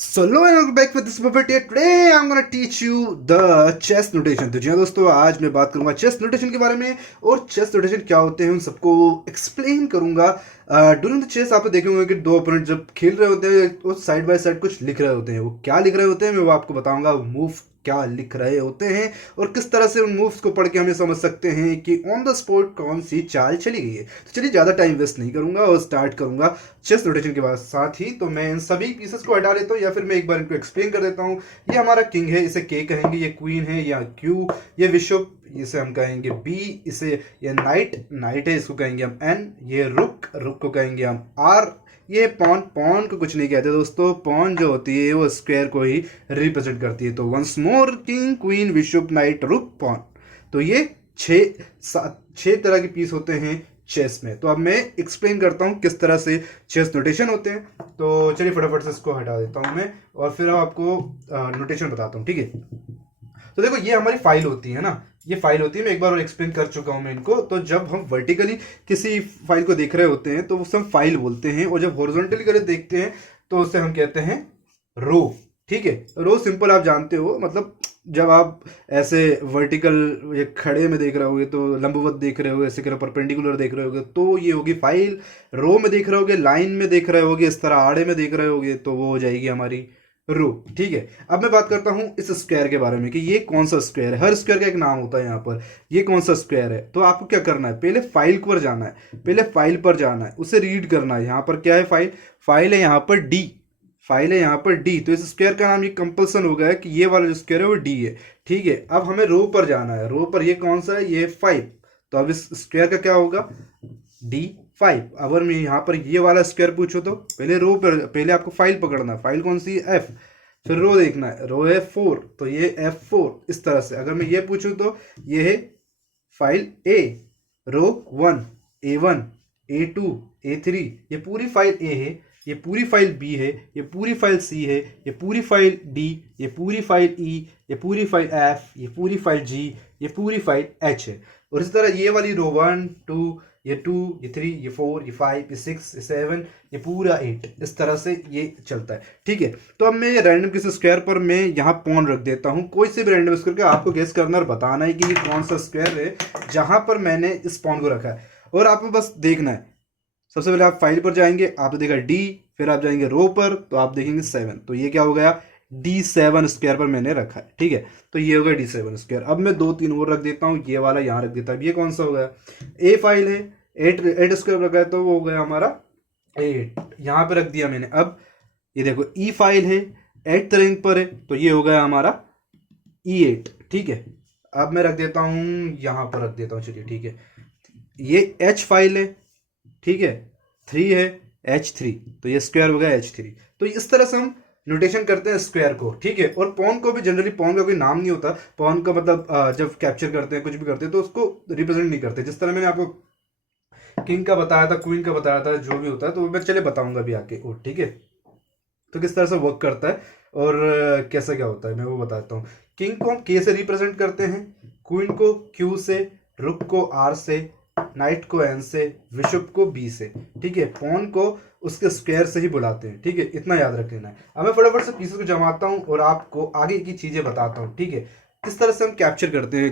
So hello and welcome back with this puppet here. Today I'm gonna teach you the chess notation. तो जी हाँ दोस्तों, आज मैं बात करूंगा चेस नोटेशन के बारे में और चेस नोटेशन क्या होते हैं उन सबको एक्सप्लेन करूंगा। ड्यूरिंग द चेस आप देखे होंगे कि दो ओपोनेंट जब खेल रहे होते हैं वो साइड बाय साइड कुछ लिख रहे होते हैं। वो क्या लिख रहे होते हैं मैं वो आपको बताऊंगा। मूव क्या लिख रहे होते हैं और किस तरह से उन मूव्स को पढ़ के हमें समझ सकते हैं कि ऑन द स्पॉट कौन सी चाल चली गई है। तो चलिए ज़्यादा टाइम वेस्ट नहीं करूंगा और स्टार्ट करूंगा चेस नोटेशन के बाद। साथ ही तो मैं इन सभी पीसेस को हटा देता हूँ या फिर मैं एक बार इनको एक्सप्लेन कर देता हूँ। ये हमारा किंग है, इसे के कहेंगे, ये क्वीन है या क्यू, ये बिशप इसे हम कहेंगे बी, इसे ये नाइट नाइट है इसको कहेंगे हम एन, ये रुक रुक को कहेंगे हम आर, ये पॉन पॉन को कुछ नहीं कहते दोस्तों। पॉन जो होती है वो स्क्वायर को ही रिप्रेजेंट करती है। तो once more king queen bishop knight rook pawn. तो ये छह तरह के पीस होते हैं चेस में। तो अब मैं एक्सप्लेन करता हूँ किस तरह से चेस नोटेशन होते हैं। तो चलिए फटाफट से इसको हटा देता हूँ मैं और फिर आपको नोटेशन बताता हूँ, ठीक है। तो देखो ये हमारी फाइल होती है ना, ये फाइल होती है, मैं एक बार और एक्सप्लेन कर चुका हूँ मैं इनको। तो जब हम वर्टिकली किसी फाइल को देख रहे होते हैं तो उसे हम फाइल बोलते हैं, और जब हॉरिजॉन्टली करे देखते हैं तो उसे हम कहते हैं रो। ठीक है, रो सिंपल आप जानते हो, मतलब जब आप ऐसे वर्टिकल या खड़े में देख रहे होगे तो लंबवत देख रहे हो, ऐसे कह परपेंडिकुलर देख रहे होगे तो ये होगी फाइल। रो में देख रहे होगे, लाइन में देख रहे होगे, इस तरह आड़े में देख रहे होगे तो वो हो जाएगी हमारी रो। ठीक है, अब मैं बात करता हूँ इस स्क्वायर के बारे में कि ये कौन सा स्क्वायर है। हर स्क्वायर का एक नाम होता है यहाँ पर। ये कौन सा स्क्वायर है, तो आपको क्या करना है, पहले फाइल पर जाना है, पहले फाइल पर जाना है, उसे रीड करना है। यहाँ पर क्या है, फाइल, फाइल है यहाँ पर डी, फाइल है यहाँ पर डी। तो इस स्क्वायर का नाम ये कंपल्सन हो गया है कि ये वाला जो स्क्वायर है वो डी है। ठीक है, अब हमें रो पर जाना है। रो पर ये कौन सा है, ये 5। तो अब इस स्क्वायर का क्या होगा, D5। अगर मैं यहाँ पर ये वाला स्क्वायर पूछूं तो पहले रो पर, पहले आपको फाइल पकड़ना है। फाइल कौन सी है, F। फिर रो देखना है, रो है 4 तो ये F4। इस तरह से अगर मैं ये पूछूं तो ये है file A, row 1, A1, A2, A3। ये पूरी फाइल A है, ये पूरी फाइल B है, ये पूरी फाइल C है, ये पूरी फाइल D, ये पूरी फाइल E, ये पूरी फाइल F, ये पूरी फाइल G, ये पूरी फाइल H है। और इस तरह ये वाली रो 1, 2, ये 2, ये 3, ये 4, ये 5, ये 6, ये 7, ये पूरा 8, इस तरह से ये चलता है। ठीक है, तो अब मैं रैंडम किसी स्क्वायर पर मैं यहाँ पॉन रख देता हूँ, कोई से भी रैंडम स्क्वायर का। आपको गेस करना और बताना है कि ये कौन सा स्क्वायर है जहाँ पर मैंने इस पॉन को रखा है। और आपको बस देखना है, सबसे पहले आप फाइल पर जाएंगे, आपने देखा डी, फिर आप जाएंगे रो पर तो आप देखेंगे 7। तो ये क्या हो गया, D7 स्क्वायर पर मैंने रखा है। ठीक है, तो ये हो गया D7 स्क्वायर। अब मैं 2 3 और रख देता हूँ, ये वाला यहाँ रख देता हूँ। ये कौन सा हो गया, ए फाइल है, 8 स्क्वायर रखा है तो वो हो गया हमारा 8, यहाँ पे रख दिया मैंने। अब ये देखो ई फाइल है, 8th रैंक पर है तो ये हो गया हमारा E8। ठीक है, अब मैं रख देता हूँ, यहाँ पर रख देता हूँ, चलिए ठीक है। ये H फाइल है, ठीक है, 3 है, H3 तो ये स्क्वायर हो गया H3। तो इस तरह से हम नोटेशन करते हैं स्क्वायर को। ठीक है, और पॉन को भी जनरली, पॉन का कोई नाम नहीं होता। पॉन का मतलब जब कैप्चर करते हैं, कुछ भी करते हैं तो उसको रिप्रेजेंट नहीं करते। जिस तरह मैंने आपको किंग का बताया था, क्वीन का बताया था, जो भी होता है तो वो मैं चले बताऊंगा अभी आके। और ठीक है, तो किस तरह से वर्क करता है और कैसा क्या होता है मैं वो बताता हूँ। किंग को हम के से रिप्रेजेंट करते हैं, क्वीन को क्यू से, रुक को आर से, नाइट को एन से, बिशप को बी से। ठीक है, पॉन को उसके स्क्वायर से ही बुलाते हैं। ठीक है, इतना याद रख लेना है। अब मैं फटाफट से पीसेस को जमाता हूँ और आपको आगे की चीजें बताता हूँ। ठीक है, किस तरह से हम कैप्चर करते हैं।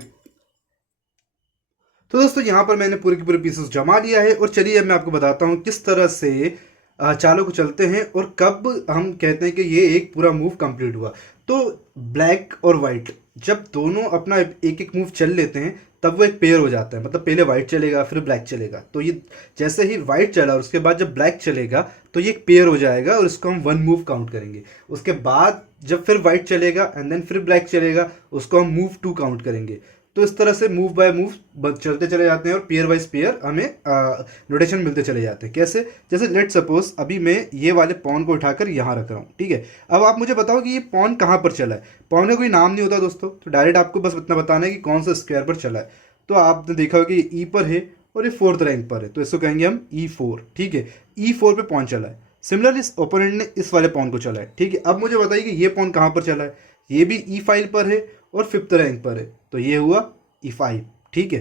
तो दोस्तों यहाँ पर मैंने पूरे के पूरे पीसेस जमा लिया है और चलिए अब मैं आपको बताता हूँ किस तरह से चालों को चलते हैं और कब हम कहते हैं कि ये एक पूरा मूव कंप्लीट हुआ। तो ब्लैक और वाइट जब दोनों अपना एक एक मूव चल लेते हैं तब वो एक पेयर हो जाता है। मतलब पहले वाइट चलेगा फिर ब्लैक चलेगा, तो ये जैसे ही वाइट चला और उसके बाद जब ब्लैक चलेगा तो ये एक पेयर हो जाएगा और इसको हम 1 मूव काउंट करेंगे। उसके बाद जब फिर वाइट चलेगा एंड देन फिर ब्लैक चलेगा, उसको हम मूव 2 काउंट करेंगे। तो इस तरह से मूव बाय मूव चलते चले जाते हैं और पेयर वाइज पेयर हमें नोटेशन मिलते चले जाते हैं। कैसे, जैसे लेट सपोज अभी मैं ये वाले पॉन को उठाकर यहाँ रख रहा हूँ। ठीक है, अब आप मुझे बताओ कि ये पॉन कहाँ पर चला है। पॉन का कोई नाम नहीं होता दोस्तों, तो डायरेक्ट आपको बस इतना बताना है कि कौन सा स्क्वायर पर चला है। तो आपने देखा होगा कि ये ई पर है और ये 4th रैंक पर है तो इसको कहेंगे हम E4। ठीक है, E4 पे पॉन चला है। सिमिलरली इस ओपोनेंट ने इस वाले पॉन को चला है। ठीक है, अब मुझे बताइए कि ये पॉन कहाँ पर चला है। ये भी ई फाइल पर है और 5th रैंक पर है तो ये हुआ E5। ठीक है,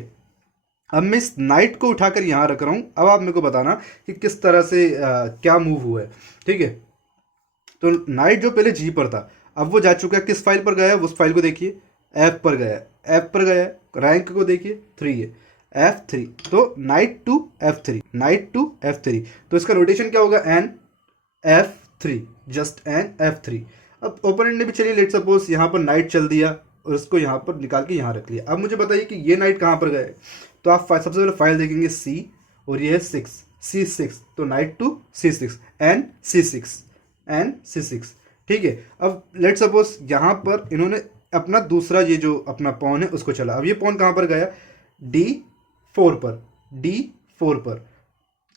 अब मैं इस नाइट को उठाकर यहाँ रख रहा हूँ। अब आप मेरे को बताना कि किस तरह से क्या मूव हुआ है। ठीक है, तो नाइट जो पहले जी पर था, अब वो जा चुका है किस फाइल पर गया है, उस फाइल को देखिए, एफ पर गया है, एफ पर गया है, रैंक को देखिए 3 है, F3, तो night to F3, night to F3, तो इसका रोटेशन क्या होगा, N F3, just an F3। अब ओपोनेंट ने भी चलिए लेट सपोज यहाँ पर नाइट चल दिया और इसको यहाँ पर निकाल के यहाँ रख लिया। अब मुझे बताइए कि ये नाइट कहाँ पर गए, तो आप सबसे पहले फाइल देखेंगे C, और ये है 6, C6, तो night to C6, N C6, N C6, ठीक है। अब लेट सपोज यहाँ पर इन्होंने अपना दूसरा ये जो अपना पॉन है उसको चला, अब ये पॉन कहाँ पर गया, D4 पर, D4 पर।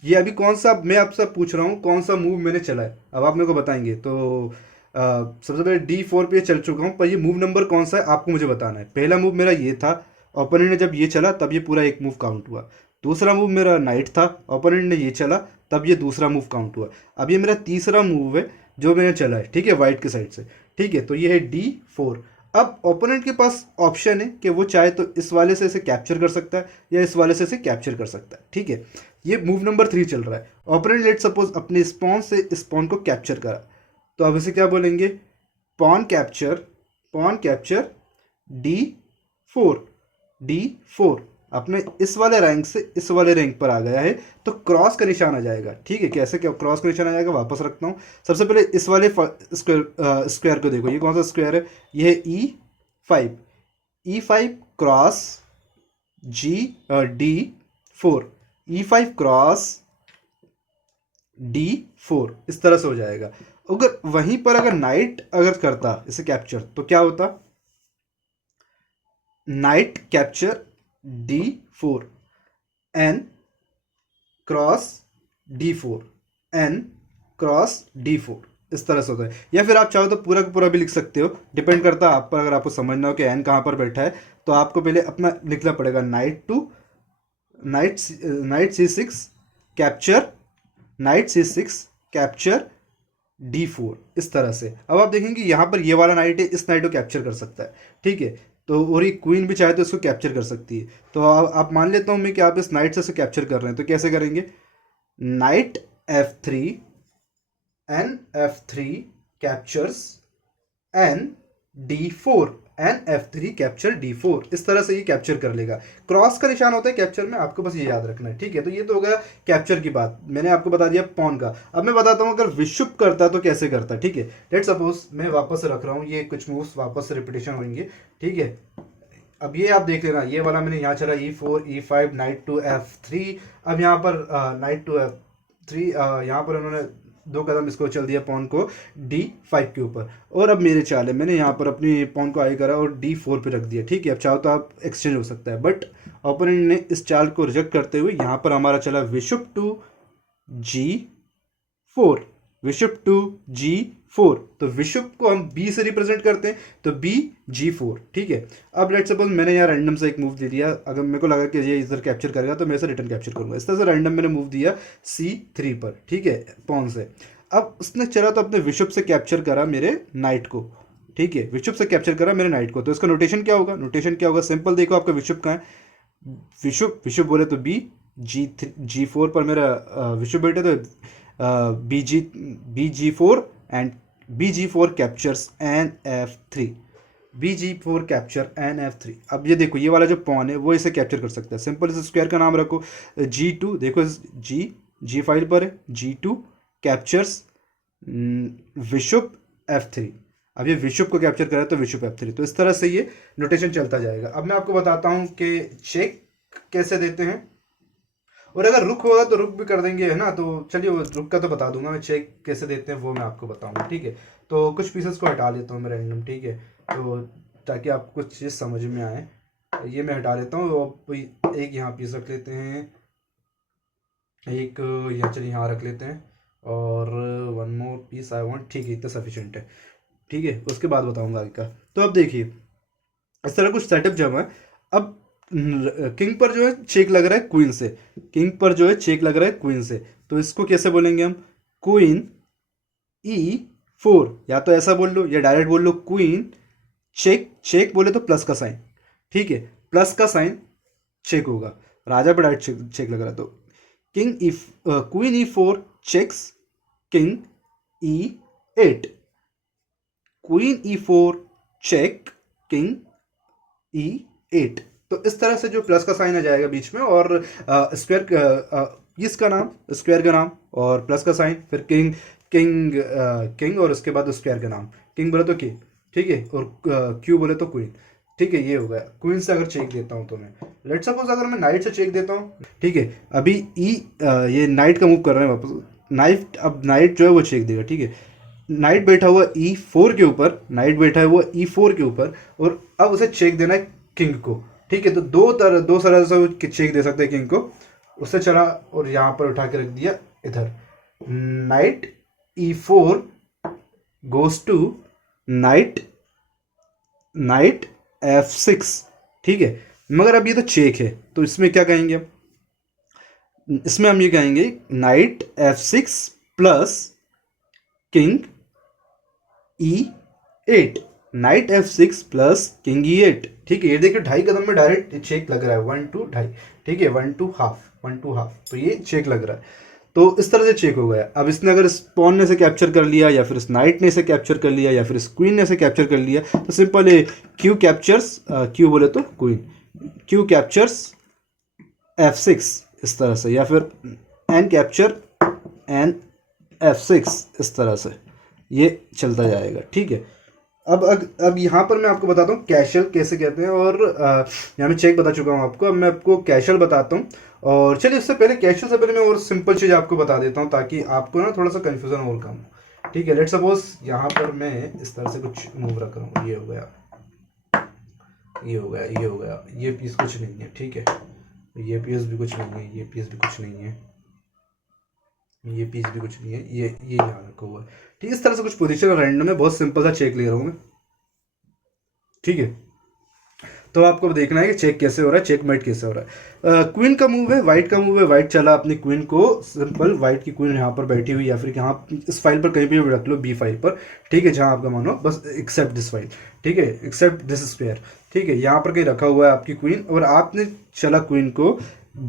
ये अभी कौन सा, मैं आपसे पूछ रहा हूँ कौन सा मूव मैंने चला है, अब आप मेरे को बताएंगे। तो सबसे पहले D4 पे चल चुका हूँ, पर ये मूव नंबर कौन सा है आपको मुझे बताना है। पहला मूव मेरा ये था, ओपोनेंट ने जब ये चला तब ये पूरा एक मूव काउंट हुआ। दूसरा मूव मेरा नाइट था, ओपोनेंट ने ये चला तब ये दूसरा मूव काउंट हुआ। अब ये मेरा तीसरा मूव है जो मैंने चला है, ठीक है, वाइट की साइड से, ठीक है। तो ये है D4। अब ओपोनेंट के पास ऑप्शन है कि वो चाहे तो इस वाले से इसे कैप्चर कर सकता है या इस वाले से इसे कैप्चर कर सकता है, ठीक है। ये मूव नंबर 3 चल रहा है। ओपोनेंट लेट सपोज अपने स्पॉन से स्पॉन को कैप्चर करा, तो अब इसे क्या बोलेंगे, pawn capture, pawn capture D4, D4 अपने इस वाले रैंक से इस वाले रैंक पर आ गया है, तो क्रॉस का निशान आ जाएगा, ठीक है। कैसे, क्या क्रॉस का निशान आ जाएगा, वापस रखता हूँ। सबसे पहले इस वाले स्क्वायर को देखो, ये कौन सा स्क्वायर है, ये है E5, E5 cross D4, E5 cross D4, इस तरह से हो जाएगा। अगर वहीं पर अगर नाइट अगर करता इसे कैप्चर, तो क्या होता, knight capture D4, N cross D4, N cross D4, इस तरह से होता है। या फिर आप चाहो तो पूरा का पूरा भी लिख सकते हो, डिपेंड करता है आप पर। अगर आपको समझना हो कि एन कहाँ पर बैठा है, तो आपको पहले अपना लिखना पड़ेगा, knight to knight C6 capture, knight C6 capture D4, इस तरह से। अब आप देखेंगे यहाँ पर ये वाला नाइट है, इस नाइट को कैप्चर कर सकता है, ठीक है। तो और ये क्वीन भी चाहे तो इसको कैप्चर कर सकती है। तो आप मान लेता हूँ मैं कि आप इस नाइट से इसे कैप्चर कर रहे हैं, तो कैसे करेंगे, knight F3, N F3 captures N D4, N F3 capture D4, इस तरह से ये कैप्चर कर लेगा। क्रॉस का निशान होता है कैप्चर में, आपको बस ये याद रखना है, ठीक है। तो ये तो हो गया कैप्चर की बात, मैंने आपको बता दिया पॉन का। अब मैं बताता हूँ अगर विशुप करता तो कैसे करता, ठीक है। लेट सपोज मैं वापस रख रहा हूँ, ये कुछ मूव्स वापस रिपीटेशन होंगे, ठीक है। अब ये आप देख लेना, ये वाला मैंने यहाँ चला E4, E5, night to F3। अब यहाँ पर नाइट टू F3, यहाँ पर उन्होंने 2 कदम इसको चल दिया पॉन को D5 के ऊपर, और अब मेरे चाल है, मैंने यहाँ पर अपनी पॉन को आई करा और D4 पे रख दिया, ठीक है। अब चाहो तो आप एक्सचेंज हो सकता है, बट ओपोनेंट ने इस चाल को रिजेक्ट करते हुए यहाँ पर हमारा चला bishop to G4, bishop to G4, तो बिशप को हम B से रिप्रेजेंट करते हैं, तो B G4, ठीक है। अब लेट सपोज मैंने यहाँ रैंडम से एक मूव दे दिया, अगर मेरे को लगा कि ये इधर कैप्चर करेगा तो मैं इसे रिटर्न कैप्चर करूंगा, इस तरह से रैंडम मैंने मूव दिया C3 पर, ठीक है, पॉन से। अब उसने चला तो अपने बिशप से कैप्चर करा मेरे नाइट को, ठीक है, बिशप से कैप्चर करा मेरे नाइट को। तो इसका नोटेशन क्या होगा, नोटेशन क्या होगा, सिंपल देखो, आपका बिशप कहाँ है, विशुप बोले तो G4 पर मेरा विशुप बैठे, तो BG4 and BG4 captures NF3, BG4 capture NF3। अब ये देखो, ये वाला जो पॉन है वो इसे कैप्चर कर सकता है, सिंपल इस स्क्वायर का नाम रखो G2, देखो G फाइल पर है, G2 कैप्चर्स विशुप F3। अब ये विशुप को कैप्चर करा तो विशुप F3, तो इस तरह से ये नोटेशन चलता जाएगा। अब मैं आपको बताता हूँ कि चेक कैसे देते हैं, और अगर रुक होगा तो रुक भी कर देंगे, है ना। तो चलिए वो रुक का तो बता दूंगा मैं, चेक कैसे देते हैं वो मैं आपको बताऊंगा, ठीक है। तो कुछ पीसेस को हटा लेता हूँ मैं रैंडम, ठीक है, तो ताकि आपको कुछ चीज़ समझ में आए। ये मैं हटा लेता हूँ, एक यहाँ पीस रख लेते हैं, एक यहाँ, चलिए यहाँ रख लेते हैं, और 1 मोर पीस आई वांट, ठीक है, इतना सफिशिएंट है, ठीक है। उसके बाद बताऊंगा आगे का। तो अब देखिए इस तरह कुछ सेटअप जमा है। अब किंग पर जो है चेक लग रहा है क्वीन से, किंग पर जो है चेक लग रहा है क्वीन से, तो इसको कैसे बोलेंगे हम, क्वीन E4, या तो ऐसा बोल लो या डायरेक्ट बोल लो क्वीन चेक, चेक बोले तो प्लस का साइन, ठीक है, प्लस का साइन चेक होगा, राजा पर डायरेक्ट चेक लग रहा है। तो king queen E4 checks king 8, queen E4 check, king E8। तो इस तरह से जो प्लस का साइन आ जाएगा बीच में, और स्क्वायर इसका नाम, स्क्वायर का नाम और प्लस का साइन, फिर किंग किंग किंग और उसके बाद स्क्वायर का नाम। किंग बोले तो किंग, ठीक है, और क्यू बोले तो क्वीन, ठीक है। ये हो गया। क्वीन से अगर चेक देता हूँ तो मैं, लेट सपोज अगर मैं नाइट से चेक देता हूँ, ठीक है, अभी ये नाइट का मूव कर रहे हैं वापस, नाइट, अब नाइट जो है वो चेक देगा, ठीक है। नाइट बैठा हुआ E4 के ऊपर, नाइट बैठा है हुआ E4 के ऊपर, और अब उसे चेक देना है किंग को, ठीक है। तो दो तरह से वो चेक दे सकते हैं किंग को। उससे चला और यहाँ पर उठा के रख दिया इधर, night E4 goes to night F6, ठीक है। मगर अब ये तो चेक है, तो इसमें क्या कहेंगे अब, इसमें हम ये कहेंगे night F6 plus king E8, night F6 plus king E8, ठीक है। ये देखिए 2.5 कदम में डायरेक्ट चेक लग रहा है, 1 2 2.5, ठीक है, 1 2 हाफ, 1 2 हाफ, तो ये चेक लग रहा है। तो इस तरह से चेक हो गया। अब इसने अगर इस पॉन ने से कैप्चर कर लिया, या फिर इस नाइट ने से कैप्चर कर लिया, या फिर इस क्वीन ने से कैप्चर कर लिया, तो सिंपल है, क्यू कैप्चर्स, क्यू बोले तो क्वीन, क्यू कैप्चर्स F6 इस तरह से, या फिर एन कैप्चर एन F6 इस तरह से ये चलता जाएगा, ठीक है। अब यहाँ पर मैं आपको बताता हूँ कैशल कैसे कहते हैं, और यहाँ मैं चेक बता चुका हूँ आपको। अब मैं आपको कैशल बताता हूँ, और चलिए उससे पहले, कैशल से पहले मैं और सिंपल चीज़ आपको बता देता हूँ, ताकि आपको ना थोड़ा सा कन्फ्यूजन और कम हो, ठीक है। लेट सपोज यहाँ पर मैं इस तरह से कुछ मूव रख रहा हूँ, ये हो गया, ये हो गया, ये हो गया, ये पीस कुछ नहीं है, ठीक है, ये पीस भी कुछ नहीं है, ये पीस भी कुछ नहीं है, ये पीस भी कुछ नहीं है, ये यहाँ रखा हुआ है, ठीक है। इस तरह से कुछ पोजीशन रैंडम है, बहुत सिंपल सा चेक ले रहा हूँ मैं, ठीक है। तो आपको देखना है कि चेक कैसे हो रहा है, चेकमेट कैसे हो रहा है। क्वीन का मूव है, वाइट का मूव है, वाइट चला अपनी क्वीन को, सिंपल वाइट की क्वीन यहाँ पर बैठी हुई, या फिर यहाँ इस फाइल पर कहीं भी रख लो, बी फाइल पर, ठीक है, जहाँ आपका मानो, बस एक्सेप्ट दिस फाइल, ठीक है, एक्सेप्ट दिस स्क्वायर, ठीक है, यहाँ पर कहीं रखा हुआ है आपकी क्वीन, और आपने चला क्वीन को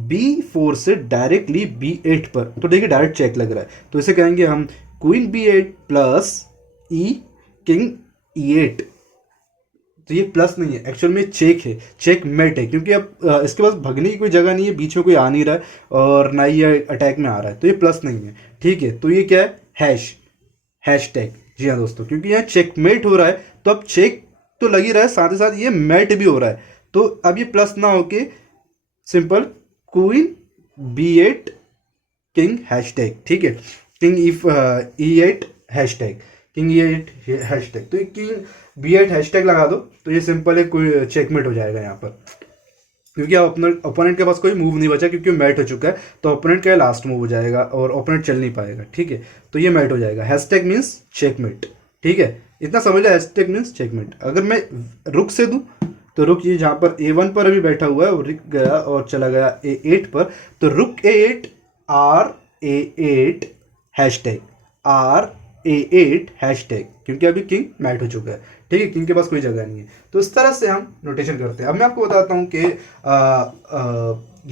B4 से डायरेक्टली B8 पर, तो देखिए डायरेक्ट चेक लग रहा है, तो इसे कहेंगे हम क्वीन B8 प्लस ई किंग E8। तो ये प्लस नहीं है, एक्चुअल में चेक है, चेक मेट है, क्योंकि अब इसके पास भगने की कोई जगह नहीं है, बीच में कोई आ नहीं रहा है, और ना ही ये अटैक में आ रहा है, तो ये प्लस नहीं है, ठीक है। तो ये क्या है, हैश टैग, जी हाँ दोस्तों, क्योंकि यहाँ चेकमेट हो रहा है, तो अब चेक तो लग ही रहा है, साथ ही साथ ये मैट भी हो रहा है, तो अब ये प्लस ना होके simple queen B8 king hashtag, ठीक है, king E8 hashtag, king E8 hashtag, तो ये किंग B8 हैशटैग लगा दो, तो ये सिंपल है, कोई चेकमेट हो जाएगा यहाँ पर, क्योंकि अब अपना ओपोनेंट के पास कोई मूव नहीं बचा, क्योंकि मैट हो चुका है, तो ओपोनेंट का लास्ट मूव हो जाएगा, और ओपोनेंट चल नहीं पाएगा, ठीक है। तो ये मैट हो जाएगा, हैशटैग मीन्स चेकमेट, ठीक है, इतना समझ लो, हैशटैग मीन्स चेकमेट। अगर मैं रुक से दूँ, तो रुक ये जहाँ पर A1 पर अभी बैठा हुआ है, वो रुक गया और चला गया A8 पर, तो रुक A8 R A8 hashtag, R A8 hashtag, क्योंकि अभी किंग मैट हो चुका है, ठीक है, किंग के पास कोई जगह नहीं है। तो इस तरह से हम नोटेशन करते हैं। अब मैं आपको बताता हूँ कि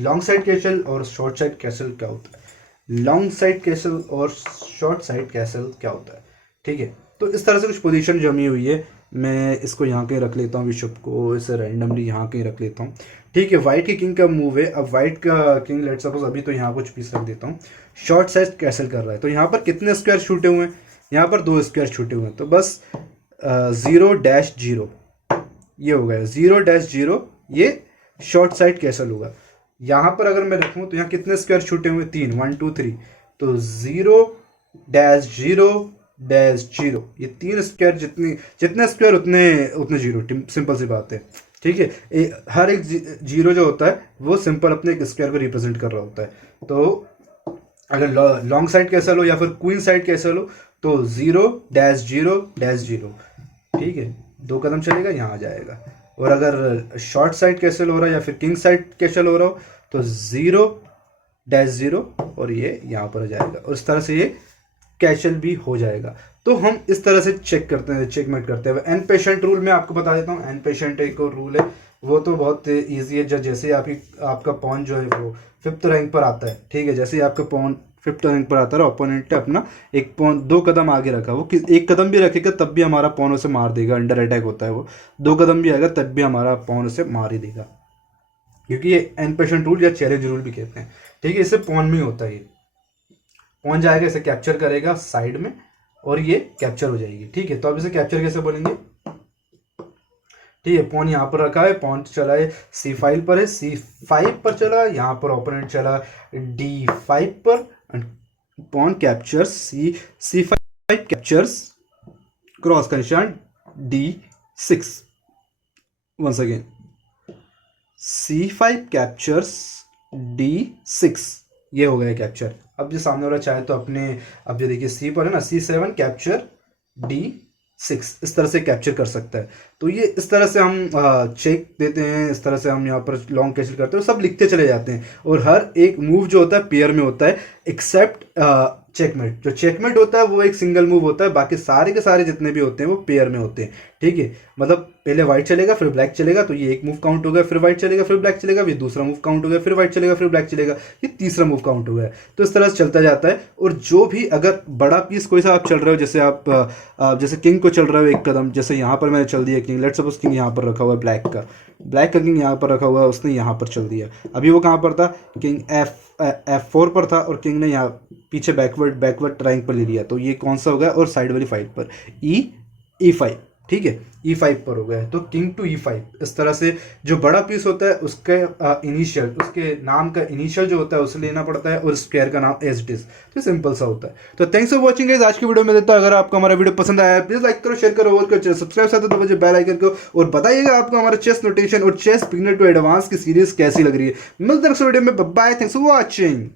लॉन्ग साइड कैसल और शॉर्ट साइड कैसल क्या होता है, लॉन्ग साइड कैसल और शॉर्ट साइड कैसल क्या होता है, ठीक है। तो इस तरह से कुछ पोजीशन जमी हुई है, मैं इसको यहाँ कहीं रख लेता हूँ, बिशप को इसे रैंडमली यहाँ कहीं रख लेता हूँ, ठीक है। वाइट की किंग का मूव है, अब वाइट का किंग लेट सपोज अभी तो यहाँ कुछ पीस रख देता हूँ, शॉर्ट साइड कैसल कर रहा है, तो यहाँ पर कितने स्क्वायर छूटे हुए हैं, यहाँ पर 2 स्क्वायर छूटे हुए हैं, तो बस 0-0 ये हो गया, 0-0 ये शॉर्ट साइड कैसल होगा। यहाँ पर अगर मैं रखूँ तो यहाँ कितने स्क्वायर छूटे हुए, 3, 1 2 3, तो 0-0-0, ये 3 स्क्वायर, जितने स्क्वायर उतने जीरो, सिंपल सी बात है, ठीक है। हर एक जीरो जो होता है वो सिंपल अपने एक स्क्वायर को रिप्रेजेंट कर रहा होता है। तो अगर लॉन्ग साइड कैसल हो या फिर क्वीन साइड कैसल हो, तो 0-0-0, ठीक है, 2 कदम चलेगा, यहाँ आ जाएगा। और अगर शॉर्ट साइड कैसल हो रहा है या फिर किंग साइड कैसल हो रहा हो, तो 0-0 और ये यहाँ पर आ जाएगा, और इस तरह से ये कैशल भी हो जाएगा। तो हम इस तरह से चेक करते हैं, चेकमेट करते हैं। एन पेशेंट रूल मैं आपको बता देता हूँ। एन पेशेंट एक और रूल है, वो तो बहुत इजी है। जैसे आपका पॉन जो है वो 5th रैंक पर आता है, ठीक है, जैसे ही आपका पॉन फिफ्थ रैंक पर आता रहा। ओपोनेंट ने अपना एक पॉन 2 कदम आगे रखा, वो एक कदम भी रखेगा तब भी हमारा पॉन उसे मार देगा, अंडर अटैक होता है वो। 2 कदम भी आएगा तब भी हमारा पॉन उसे मार ही देगा, क्योंकि ये एनपेशन रूल या चैलेंज रूल भी कहते हैं। ठीक है, इससे पॉन में होता है। ये पॉन जाएगा, इसे कैप्चर करेगा साइड में और ये कैप्चर हो जाएगी। ठीक है, तो अब इसे कैप्चर कैसे बोलेंगे? ठीक है, पॉन यहाँ पर रखा है, पॉन चला है C5 पर है, C5 पर चला, यहाँ पर ओपोनेंट चला D5 पर, pawn captures C5 captures cross का निशान D6। Once again C5 captures D6, ये हो गया कैप्चर। अब जो सामने वाला चाहे तो अपने, अब जो देखिए C पर है ना, C7 कैप्चर D6, इस तरह से कैप्चर कर सकता है। तो ये इस तरह से हम चेक देते हैं, इस तरह से हम यहाँ पर लॉन्ग कैसल करते हैं, सब लिखते चले जाते हैं। और हर एक मूव जो होता है पेयर में होता है, एक्सेप्ट चेकमेट। जो चेकमेट होता है वो एक सिंगल मूव होता है, बाकी सारे के सारे जितने भी होते हैं वो पेयर में होते हैं। ठीक है, मतलब पहले व्हाइट चलेगा फिर ब्लैक चलेगा, तो ये एक मूव काउंट हो गया, फिर व्हाइट चलेगा फिर ब्लैक चलेगा, फिर दूसरा मूव काउंट हो गया, फिर व्हाइट चलेगा फिर ब्लैक चलेगा, ये तीसरा मूव काउंट हो गया। तो इस तरह से चलता जाता है। और जो भी अगर बड़ा पीस कोई सा आप चल रहे हो, जैसे आप जैसे किंग को चल रहे हो एक कदम, जैसे यहाँ पर मैंने चल दिया किंग, लेट्स सपोज किंग यहाँ पर रखा हुआ है ब्लैक का किंग यहाँ पर रखा हुआ है, उसने यहाँ पर चल दिया। अभी वो कहाँ पर था? किंग F4 पर था और किंग ने यहाँ पीछे बैकवर्ड रैंक पर ले लिया, तो ये कौन सा हो गया? और साइड वाली फाइट पर E5। ठीक है, E5 पर हो गया है, तो किंग टू E5। इस तरह से जो बड़ा पीस होता है उसके इनिशियल, उसके नाम का इनिशियल जो होता है उसे लेना पड़ता है, और स्क्वायर का नाम एज इट इज। तो सिंपल सा होता है। तो थैंक्स फॉर वॉचिंग गाइस, आज की वीडियो में देता है। अगर आपको हमारा वीडियो पसंद आया प्लीज लाइक करो, शेयर करो, और सब्सक्राइब साथ दबाइए बेल आइकन को, और बताइएगा आपको हमारा चेस नोटेशन और चेस बिगिनर टू एडवांस की सीरीज कैसी लग रही है। मिलते हैं नेक्स्ट वीडियो में, बाय, थैंक्स फॉर वॉचिंग।